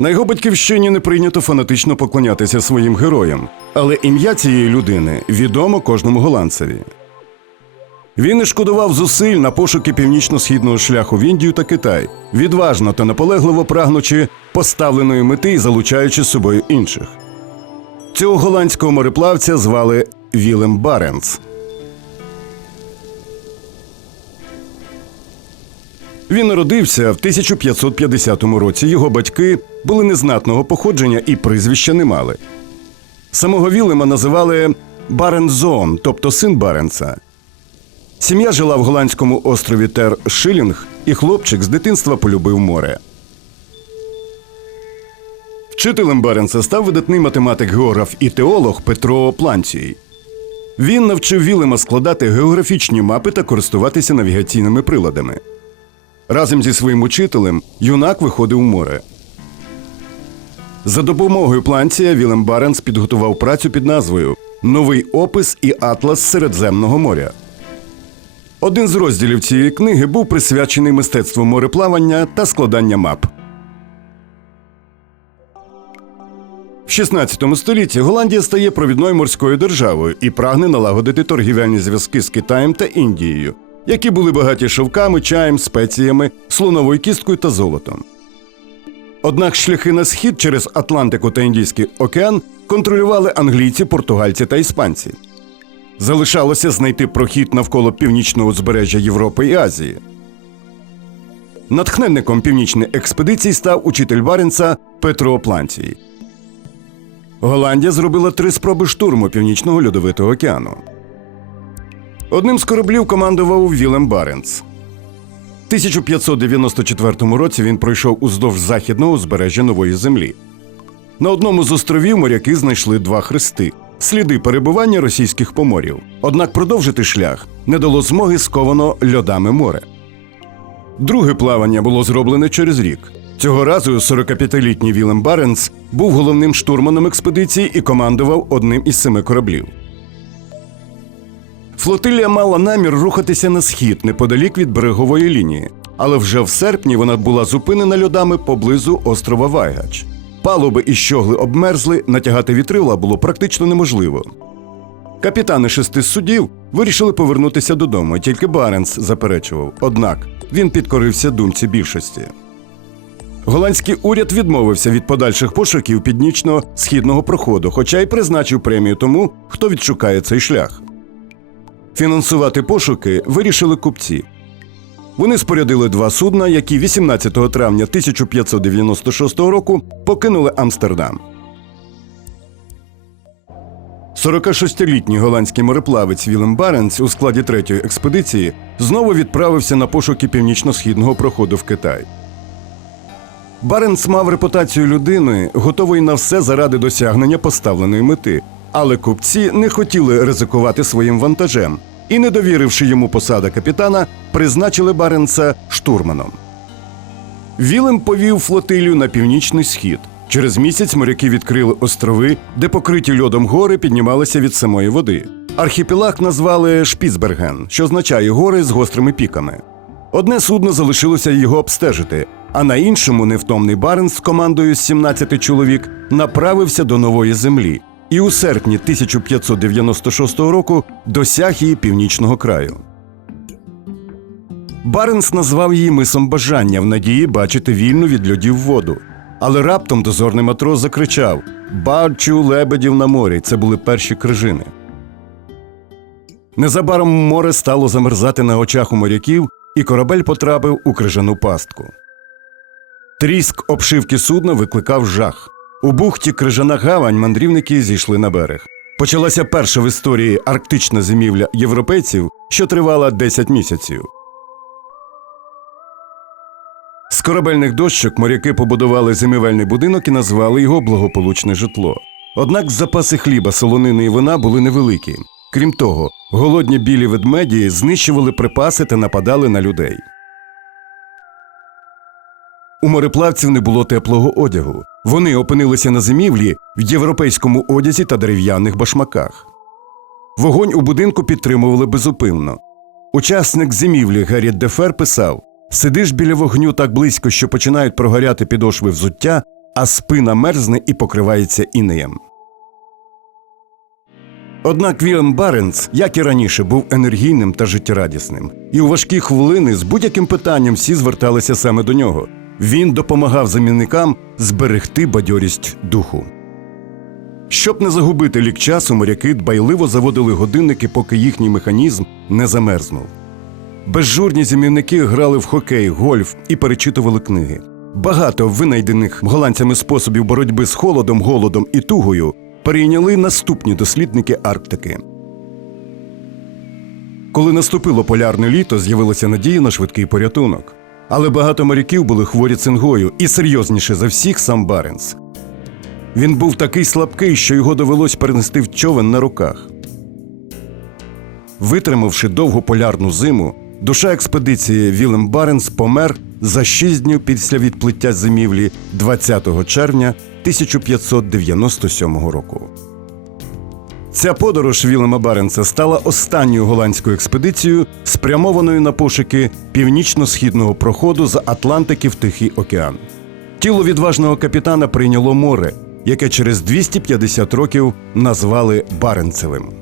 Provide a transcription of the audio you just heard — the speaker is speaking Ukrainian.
На його батьківщині не прийнято фанатично поклонятися своїм героям, але ім'я цієї людини відомо кожному голландцеві. Він не шкодував зусиль на пошуки північно-східного шляху в Індію та Китай, відважно та наполегливо прагнучи поставленої мети і залучаючи з собою інших. Цього голландського мореплавця звали Вілем Баренц. Він народився в 1550 році. Його батьки були незнатного походження і прізвища не мали. Самого Вілема називали Барензон, тобто син Баренца. Сім'я жила в голландському острові Тер Шилінг, і хлопчик з дитинства полюбив море. Вчителем Баренца став видатний математик, географ і теолог Петро Планцій. Він навчив Вілема складати географічні мапи та користуватися навігаційними приладами. Разом зі своїм учителем юнак виходив у море. За допомогою Планція Вілем Баренц підготував працю під назвою Новий опис і атлас Середземного моря. Один з розділів цієї книги був присвячений мистецтву мореплавання та складання мап. В 16 столітті Голландія стає провідною морською державою і прагне налагодити торгівельні зв'язки з Китаєм та Індією, які були багаті шовками, чаєм, спеціями, слоновою кісткою та золотом. Однак шляхи на схід через Атлантику та Індійський океан контролювали англійці, португальці та іспанці. Залишалося знайти прохід навколо північного узбережжя Європи і Азії. Натхненником північної експедиції став учитель Баренца Петро Планцій. Голландія зробила три спроби штурму Північного льодовитого океану. Одним з кораблів командував Вілем Баренц. В 1594 році він пройшов уздовж західного узбережжя Нової Землі. На одному з островів моряки знайшли два хрести сліди перебування російських поморів. Однак продовжити шлях не дало змоги сковано льодами море. Друге плавання було зроблене через рік. Цього разу 45-літній Вілем Баренц був головним штурманом експедиції і командував одним із семи кораблів. Флотилія мала намір рухатися на схід неподалік від берегової лінії, але вже в серпні вона була зупинена льодами поблизу острова Вайгач. Палуби і щогли обмерзли, натягати вітрила було практично неможливо. Капітани шести судів вирішили повернутися додому, тільки Баренц заперечував. Однак він підкорився думці більшості. Голландський уряд відмовився від подальших пошуків північно-східного проходу, хоча й призначив премію тому, хто відшукає цей шлях. Фінансувати пошуки вирішили купці. Вони спорядили два судна, які 18 травня 1596 року покинули Амстердам. 46-літній голландський мореплавець Вілем Баренц у складі третьої експедиції знову відправився на пошуки північно-східного проходу в Китай. Баренц мав репутацію людини, готової на все заради досягнення поставленої мети, але купці не хотіли ризикувати своїм вантажем і, не довіривши йому посади капітана, призначили Баренца штурманом. Вілем повів флотилію на північний схід. Через місяць моряки відкрили острови, де покриті льодом гори піднімалися від самої води. Архіпелаг назвали Шпіцберген, що означає гори з гострими піками. Одне судно залишилося його обстежити, а на іншому невтомний Баренц з командою з 17 чоловік направився до нової землі і у серпні 1596 року досяг її північного краю. Баренц назвав її мисом бажання в надії бачити вільну від льодів воду. Але раптом дозорний матрос закричав: Бачу лебедів на морі. Це були перші крижини. Незабаром море стало замерзати на очах у моряків, і корабель потрапив у крижану пастку. Тріск обшивки судна викликав жах. У бухті крижана гавань мандрівники зійшли на берег. Почалася перша в історії арктична зимівля європейців, що тривала 10 місяців. З корабельних дощок моряки побудували зимівельний будинок і назвали його благополучне житло. Однак запаси хліба, солонини і вина були невеликі. Крім того, голодні білі ведмеді знищували припаси та нападали на людей. У мореплавців не було теплого одягу. Вони опинилися на зимівлі в європейському одязі та дерев'яних башмаках. Вогонь у будинку підтримували безупинно. Учасник зимівлі Герріт Дефер писав: Сидиш біля вогню так близько, що починають прогоряти підошви взуття, а спина мерзне і покривається інеєм. Однак Вілем Баренц, як і раніше, був енергійним та життєрадісним. І у важкі хвилини з будь-яким питанням всі зверталися саме до нього. Він допомагав замінникам зберегти бадьорість духу. Щоб не загубити лік часу, моряки дбайливо заводили годинники, поки їхній механізм не замерзнув. Безжурні зімівники грали в хокей, гольф і перечитували книги. Багато винайдених голландцями способів боротьби з холодом, голодом і тугою перейняли наступні дослідники Арктики. Коли наступило полярне літо, з'явилася надія на швидкий порятунок. Але багато моряків були хворі цингою, і серйозніше за всіх сам Баренц. Він був такий слабкий, що його довелось перенести в човен на руках. Витримавши довгу полярну зиму, душа експедиції Вілем Баренс помер за шість днів після відплиття зимівлі 20 червня 1597 року. Ця подорож Вілема Баренца стала останньою голландською експедицією, спрямованою на пошуки північно-східного проходу з Атлантики в Тихий океан. Тіло відважного капітана прийняло море, яке через 250 років назвали Баренцевим.